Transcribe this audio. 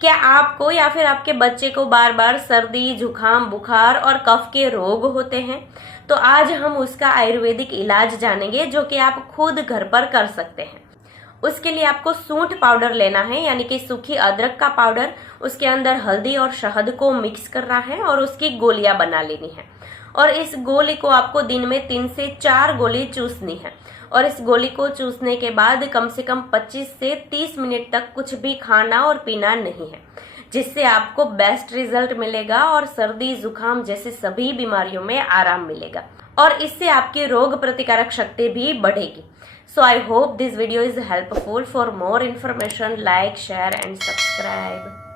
क्या आपको या फिर आपके बच्चे को बार बार सर्दी, जुकाम, बुखार और कफ के रोग होते हैं? तो आज हम उसका आयुर्वेदिक इलाज जानेंगे जो कि आप खुद घर पर कर सकते हैं। उसके लिए आपको सूंठ पाउडर लेना है, यानी कि सूखी अदरक का पाउडर। उसके अंदर हल्दी और शहद को मिक्स करना है और उसकी गोलियां बना लेनी है। और इस गोली को आपको दिन में 3 से 4 गोली चूसनी है। और इस गोली को चूसने के बाद कम से कम 25 से 30 मिनट तक कुछ भी खाना और पीना नहीं है, जिससे आपको बेस्ट रिजल्ट मिलेगा और सर्दी, जुकाम जैसे सभी बीमारियों में आराम मिलेगा और इससे आपकी रोग प्रतिकारक शक्ति भी बढ़ेगी। So I hope this video is helpful. For more information, like, share and subscribe.